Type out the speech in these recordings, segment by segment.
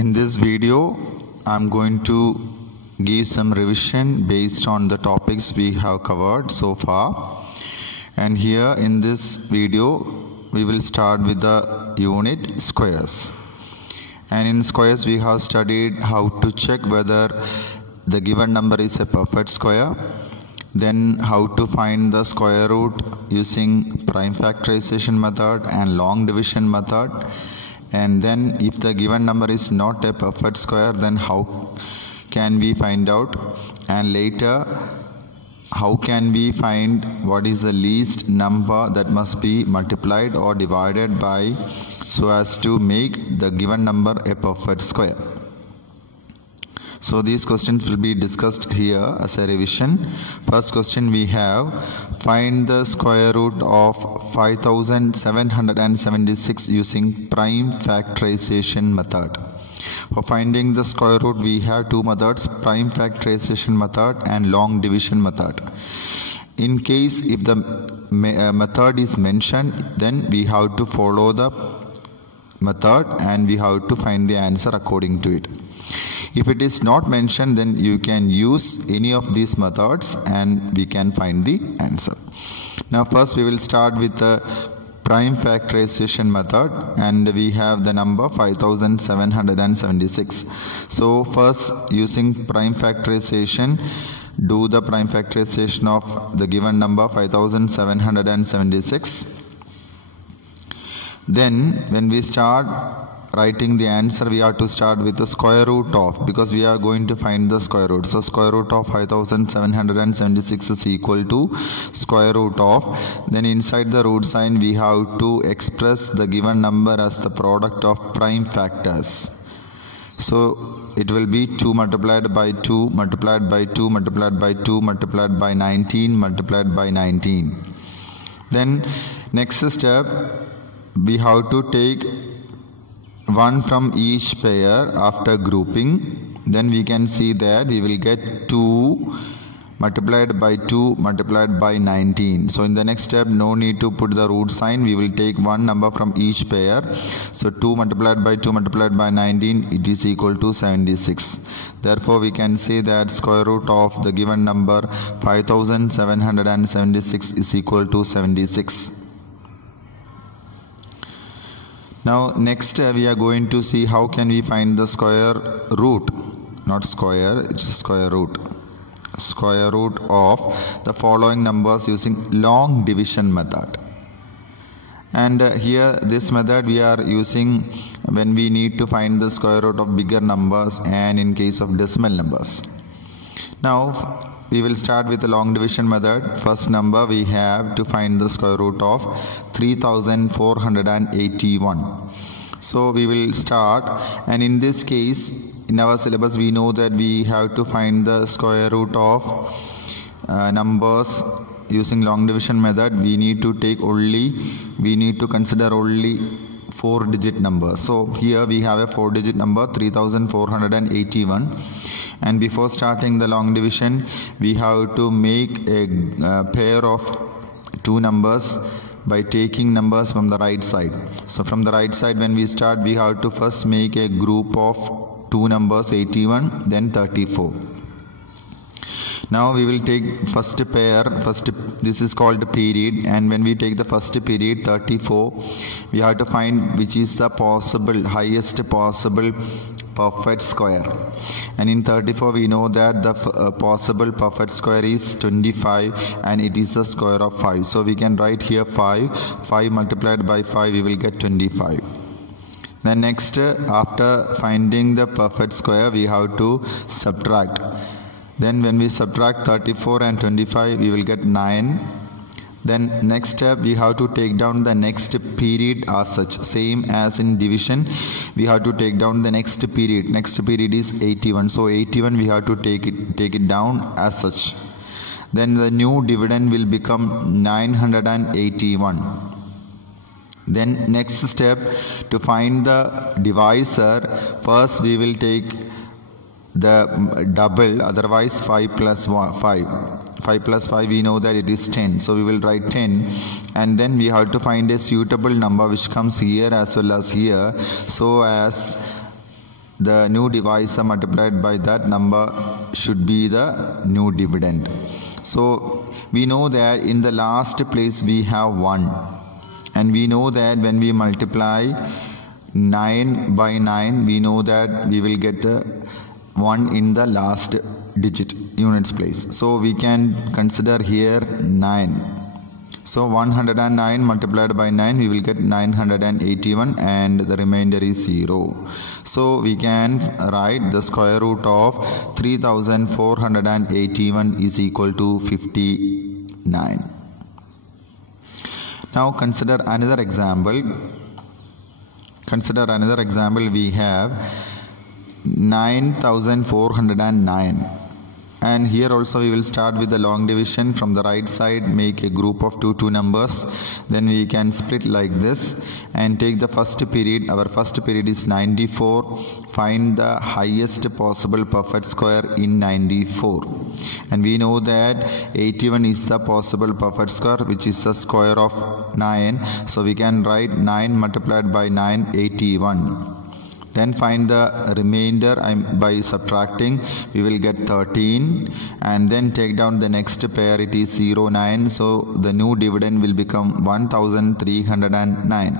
In this video, I'm going to give some revision based on the topics we have covered so far. And here in this video, we will start with the unit squares. And in squares, we have studied how to check whether the given number is a perfect square. Then how to find the square root using prime factorization method and long division method. And then if the given number is not a perfect square, then how can we find out? And later, how can we find what is the least number that must be multiplied or divided by so as to make the given number a perfect square? So these questions will be discussed here as a revision. First question we have, find the square root of 5776 using prime factorization method. For finding the square root, we have two methods, prime factorization method and long division method. In case if the method is mentioned, then we have to follow the method and we have to find the answer according to it. If it is not mentioned, then you can use any of these methods and we can find the answer. Now first we will start with the prime factorization method, and we have the number 5776. So first, using prime factorization, do the prime factorization of the given number 5776. Then when we start writing the answer, we have to start with the square root of, because we are going to find the square root. So square root of 5776 is equal to square root of. Then inside the root sign, we have to express the given number as the product of prime factors. So it will be 2 multiplied by 2 multiplied by 2 multiplied by 2 multiplied by 19 multiplied by 19. Then next step, we have to take one from each pair after grouping. Then we can see that we will get 2 multiplied by 2 multiplied by 19. So in the next step, no need to put the root sign. We will take one number from each pair. So 2 multiplied by 2 multiplied by 19, it is equal to 76. Therefore we can say that square root of the given number 5776 is equal to 76. Now next we are going to see how can we find the square root, not square, it's square root of the following numbers using long division method. And here this method we are using when we need to find the square root of bigger numbers and in case of decimal numbers. Now we will start with the long division method. First number we have to find the square root of 3481. So we will start, and in this case in our syllabus we know that we have to find the square root of numbers using long division method. We need to consider only 4-digit number. So here we have a 4-digit number 3481, and before starting the long division we have to make a pair of two numbers by taking numbers from the right side. So from the right side, when we start, we have to first make a group of two numbers, 81 then 34. Now we will take first pair, this is called period, and when we take the first period 34, we have to find which is the highest possible perfect square. And in 34 we know that the possible perfect square is 25 and it is the square of 5. So we can write here 5 multiplied by 5, we will get 25. Then next, after finding the perfect square, we have to subtract. Then when we subtract 34 and 25, we will get 9. Then next step, we have to take down the next period as such. Same as in division, we have to take down the next period. Next period is 81. So 81 we have to take it down as such. Then the new dividend will become 981. Then next step, to find the divisor, first we will take the double, otherwise 5 plus 5 we know that it is 10, so we will write 10, and then we have to find a suitable number which comes here as well as here, so as the new divisor multiplied by that number should be the new dividend. So we know that in the last place we have 1, and we know that when we multiply 9 by 9, we know that we will get 1 in the last digit units place. So we can consider here 9. So 109 multiplied by 9, we will get 981, and the remainder is 0. So we can write the square root of 3481 is equal to 59. Now consider another example. We have 9409. And here also we will start with the long division. From the right side, make a group of two numbers. Then we can split like this and take the first period. Our first period is 94. Find the highest possible perfect square in 94. And we know that 81 is the possible perfect square, which is the square of 9. So we can write 9 multiplied by 9, 81. Then find the remainder by subtracting. We will get 13, and then take down the next pair. It is 09. So the new dividend will become 1309.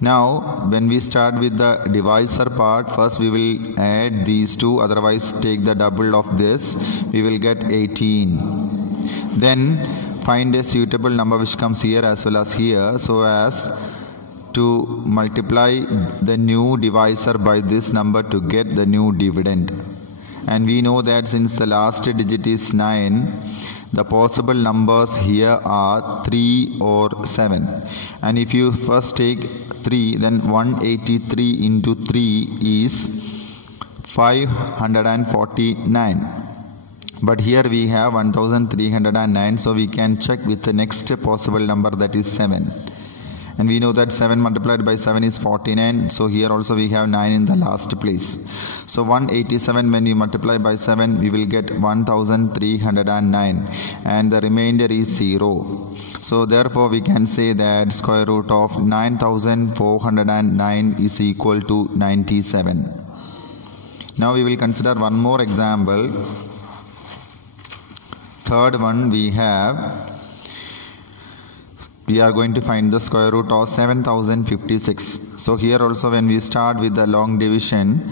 Now when we start with the divisor part, first we will add these two, otherwise take the double of this. We will get 18. Then find a suitable number which comes here as well as here, so as to multiply the new divisor by this number to get the new dividend. And we know that since the last digit is 9, the possible numbers here are 3 or 7. And if you first take 3, then 183 into 3 is 549. But here we have 1309, so we can check with the next possible number, that is 7. And we know that 7 multiplied by 7 is 49. So here also we have 9 in the last place. So 187, when you multiply by 7, we will get 1309. And the remainder is 0. So therefore we can say that square root of 9409 is equal to 97. Now we will consider one more example. Third one, we are going to find the square root of 7056. So here also when we start with the long division,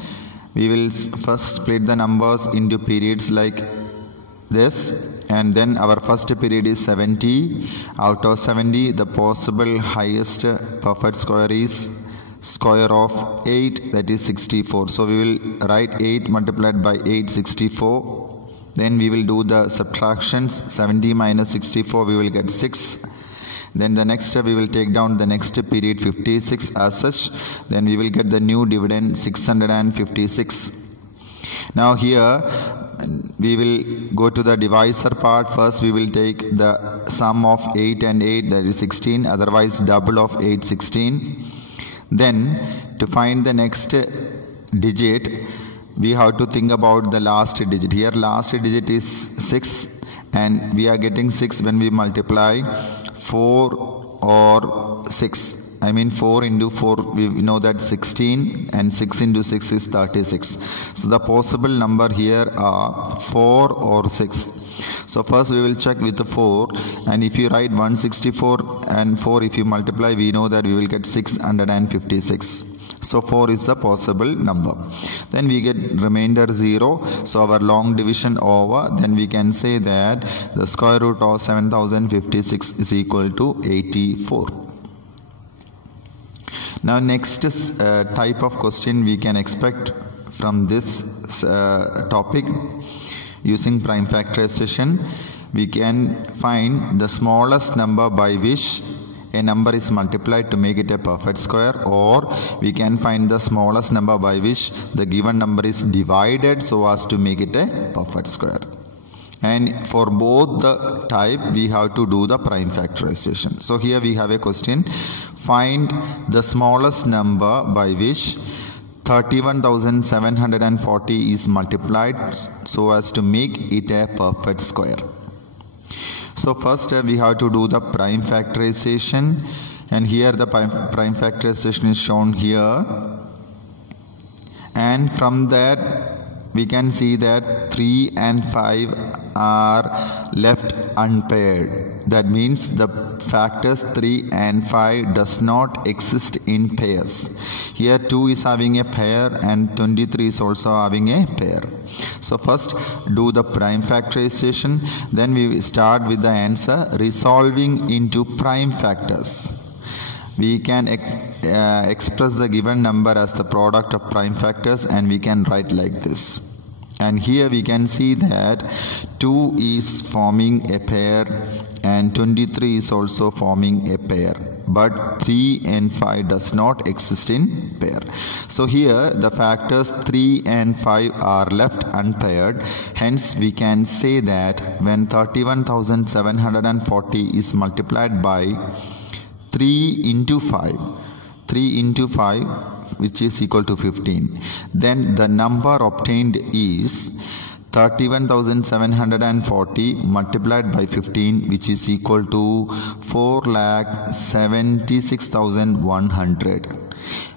we will first split the numbers into periods like this, and then our first period is 70. Out of 70, the possible highest perfect square is square of 8, that is 64. So we will write 8 multiplied by 8, 64. Then we will do the subtractions. 70 minus 64, we will get 6. Then the next step, we will take down the next period 56 as such. Then we will get the new dividend 656. Now here we will go to the divisor part. First we will take the sum of 8 and 8, that is 16, otherwise double of 8, 16. Then to find the next digit, we have to think about the last digit. Here last digit is 6, and we are getting 6 when we multiply 4 or 6. I mean 4 into 4, we know that 16, and 6 into 6 is 36. So the possible number here are 4 or 6. So first we will check with the 4, and if you write 164 and 4, if you multiply, we know that we will get 656. So 4 is the possible number. Then we get remainder 0. So our long division over. Then we can say that the square root of 7056 is equal to 84. Now next type of question we can expect from this topic. Using prime factorization, we can find the smallest number by which a number is multiplied to make it a perfect square, or we can find the smallest number by which the given number is divided so as to make it a perfect square. And for both the type, we have to do the prime factorization. So here we have a question: find the smallest number by which 31,740 is multiplied so as to make it a perfect square. So first we have to do the prime factorization, and here the prime factorization is shown here. and from that we can see that 3 and 5 are left unpaired. That means the factors 3 and 5 does not exist in pairs. Here 2 is having a pair and 23 is also having a pair. So first do the prime factorization, then we start with the answer resolving into prime factors. We can express the given number as the product of prime factors, and we can write like this. And here we can see that 2 is forming a pair and 23 is also forming a pair, but 3 and 5 does not exist in pair. So here the factors 3 and 5 are left unpaired. Hence we can say that when 31,740 is multiplied by 3 into 5, which is equal to 15, then the number obtained is 31,740 multiplied by 15, which is equal to 4,76,100,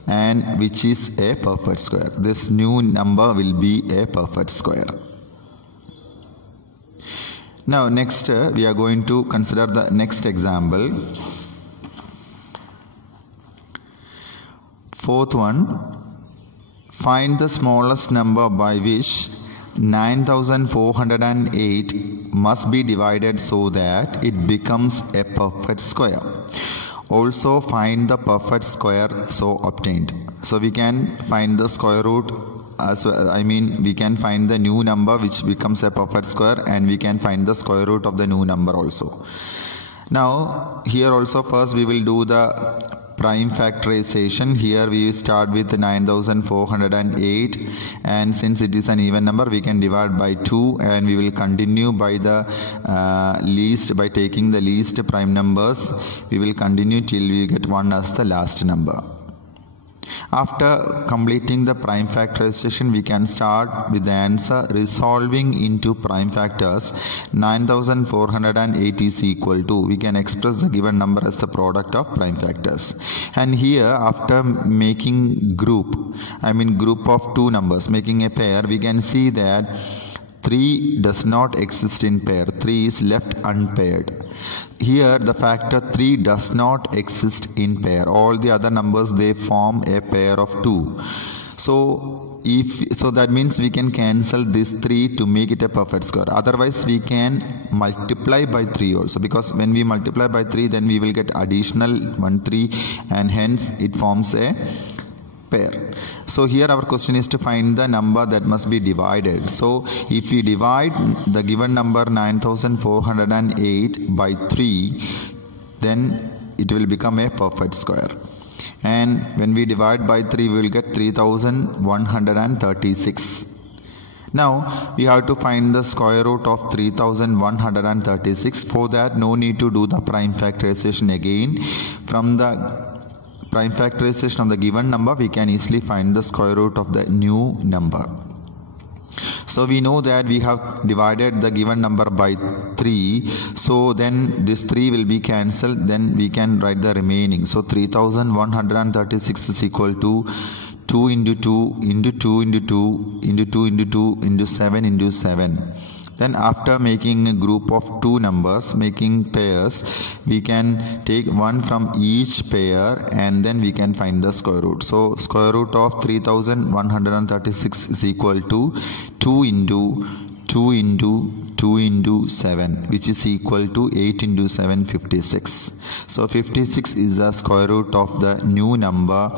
and which is a perfect square. This new number will be a perfect square. Now next we are going to consider the next example. Fourth one, find the smallest number by which 9,408 must be divided so that it becomes a perfect square. Also find the perfect square so obtained. So we can find the square root as well. We can find the new number which becomes a perfect square, and we can find the square root of the new number also. Now here also first we will do the prime factorization. Here we start with 9,408, and since it is an even number we can divide by 2, and we will continue by the by taking the least prime numbers. We will continue till we get 1 as the last number. After completing the prime factorization, we can start with the answer resolving into prime factors. 9,408 is equal to, we can express the given number as the product of prime factors. And here after making group of two numbers, making a pair, we can see that 3 does not exist in pair. 3 is left unpaired. Here the factor 3 does not exist in pair. All the other numbers, they form a pair of 2. So that means we can cancel this 3 to make it a perfect square. Otherwise we can multiply by 3 also, because when we multiply by 3 then we will get additional 1 3, and hence it forms a pair. So here our question is to find the number that must be divided. So if we divide the given number 9,408 by 3, then it will become a perfect square. And when we divide by 3, we will get 3,136. Now we have to find the square root of 3,136. For that, no need to do the prime factorization again. From the prime factorization of the given number, we can easily find the square root of the new number. So we know that we have divided the given number by 3. So then this 3 will be cancelled. Then we can write the remaining. So 3,136 is equal to 2 into 2 into 2 into 2 into 2 into 2 into 7 into 7. Then after making a group of two numbers, making pairs, we can take one from each pair, and then we can find the square root. So square root of 3,136 is equal to 2 into 2 into 2 into 7, which is equal to 8 into 7, 56. So 56 is the square root of the new number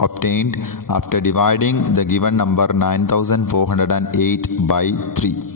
obtained after dividing the given number 9,408 by 3.